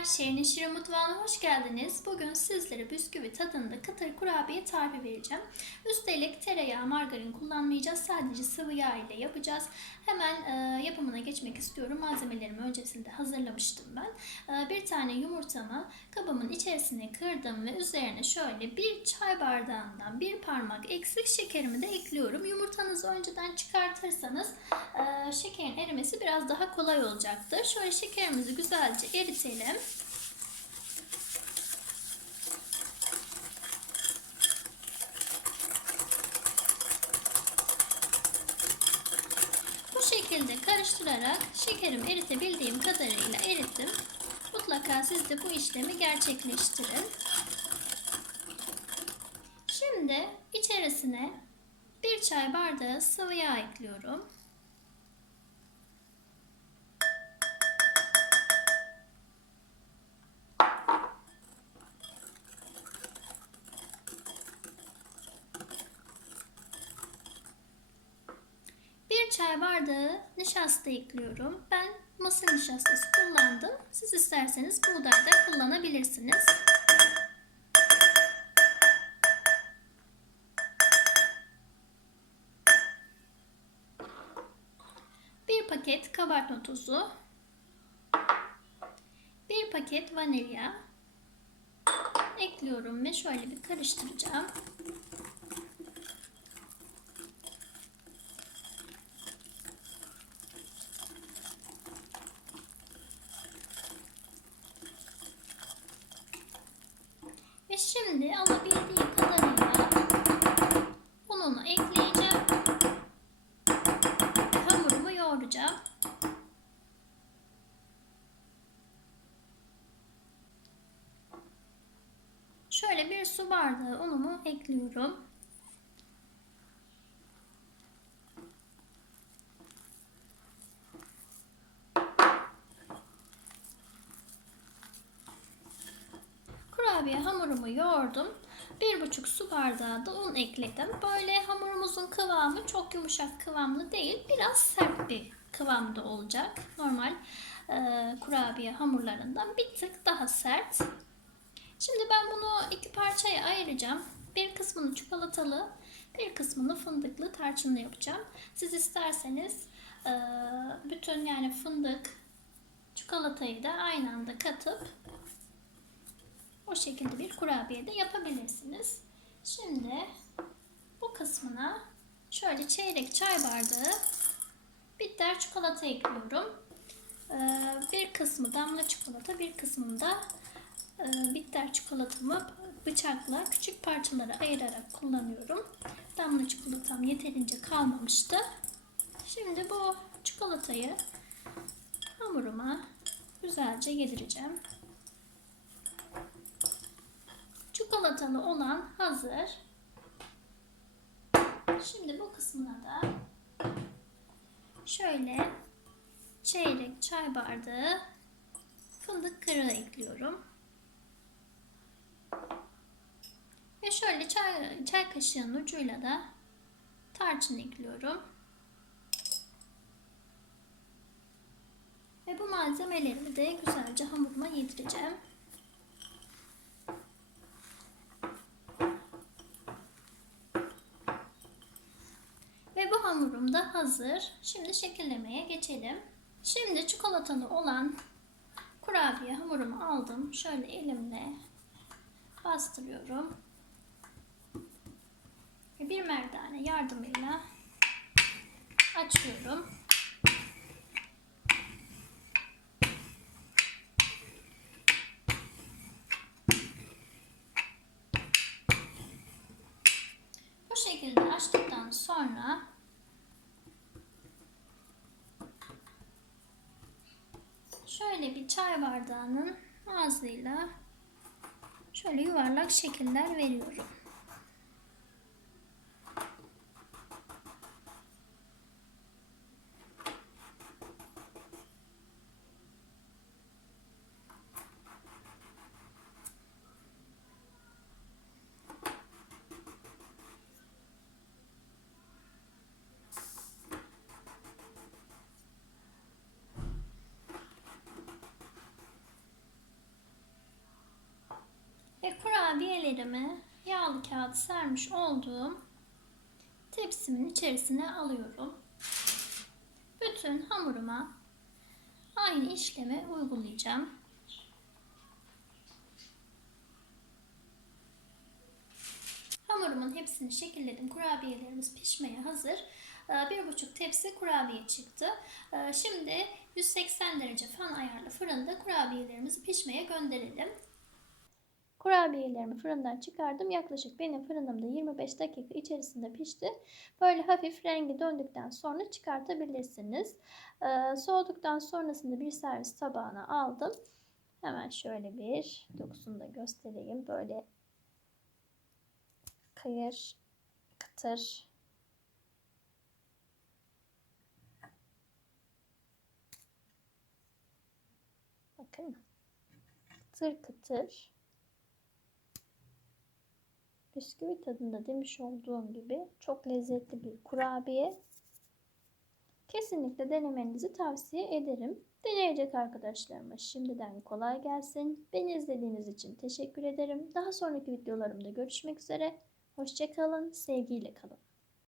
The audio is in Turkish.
Merhabalar, Şirin Şirin Mutfağı'na hoş geldiniz. Bugün sizlere bisküvi tadında kıtır kurabiye tarifi vereceğim. Üstelik tereyağı, margarin kullanmayacağız. Sadece sıvı yağ ile yapacağız. Hemen e, yapımına geçmek istiyorum. Malzemelerimi öncesinde hazırlamıştım ben. E, bir tane yumurtamı kabımın içerisine kırdım ve üzerine şöyle bir çay bardağından bir parmak eksik şekerimi de ekliyorum. Yumurtanızı önceden çıkartırsanız e, şekerin erimesi biraz daha kolay olacaktır. Şöyle şekerimizi güzelce eritelim. Şekilde karıştırarak şekerimi eritebildiğim kadarıyla erittim. Mutlaka siz de bu işlemi gerçekleştirin. Şimdi içerisine bir çay bardağı sıvı yağ ekliyorum. Bir çay bardağı nişasta ekliyorum. Ben mısır nişastası kullandım. Siz isterseniz buğday da kullanabilirsiniz. Bir paket kabartma tozu. Bir paket vanilya ekliyorum ve şöyle bir karıştıracağım. Ve şimdi alabildiğim kadarıyla ununu ekleyeceğim. Hamurumu yoğuracağım. Şöyle bir su bardağı unumu ekliyorum. Kurabiye hamurumu yoğurdum. Bir buçuk su bardağı da un ekledim. Böyle hamurumuzun kıvamı çok yumuşak kıvamlı değil. Biraz sert bir kıvamda olacak. Normal e, kurabiye hamurlarından bir tık daha sert. Şimdi ben bunu iki parçaya ayıracağım. Bir kısmını çikolatalı, bir kısmını fındıklı tarçınlı yapacağım. Siz isterseniz e, bütün yani fındık, çikolatayı da aynı anda katıp o şekilde bir kurabiye de yapabilirsiniz. Şimdi bu kısmına şöyle çeyrek çay bardağı bitter çikolata ekliyorum. Ee, bir kısmı damla çikolata, bir kısmını da e, bitter çikolatamı bıçakla küçük parçalara ayırarak kullanıyorum. Damla çikolatam yeterince kalmamıştı. Şimdi bu çikolatayı hamuruma güzelce yedireceğim. Çikolatalı olan hazır. Şimdi bu kısmına da şöyle çeyrek çay bardağı fındık kırığı ekliyorum. Ve şöyle çay, çay kaşığının ucuyla da tarçın ekliyorum. Ve bu malzemelerimi de güzelce hamuruma yedireceğim. Ve bu hamurum da hazır. Şimdi şekillemeye geçelim. Şimdi çikolatalı olan kurabiye hamurumu aldım. Şöyle elimle bastırıyorum. Bir merdane yardımıyla açıyorum. Bu şekilde açtıktan sonra şöyle bir çay bardağının ağzıyla şöyle yuvarlak şekiller veriyorum. Ve kurabiyelerimi yağlı kağıt sermiş olduğum tepsimin içerisine alıyorum. Bütün hamuruma aynı işlemi uygulayacağım. Hamurumun hepsini şekilledim. Kurabiyelerimiz pişmeye hazır. Ee, Bir buçuk tepsi kurabiye çıktı. Ee, Şimdi 180 derece fan ayarlı fırında kurabiyelerimizi pişmeye gönderelim. Kurabiyelerimi fırından çıkardım. Yaklaşık benim fırınımda 25 dakika içerisinde pişti. Böyle hafif rengi döndükten sonra çıkartabilirsiniz. Ee, soğuduktan sonrasında bir servis tabağına aldım. Hemen şöyle bir dokusunu da göstereyim. Böyle kayır, kıtır. Bakın. Kıtır kıtır. Bisküvi tadında demiş olduğum gibi çok lezzetli bir kurabiye. Kesinlikle denemenizi tavsiye ederim. Deneyecek arkadaşlarıma şimdiden kolay gelsin. Beni izlediğiniz için teşekkür ederim. Daha sonraki videolarımda görüşmek üzere. Hoşçakalın, sevgiyle kalın.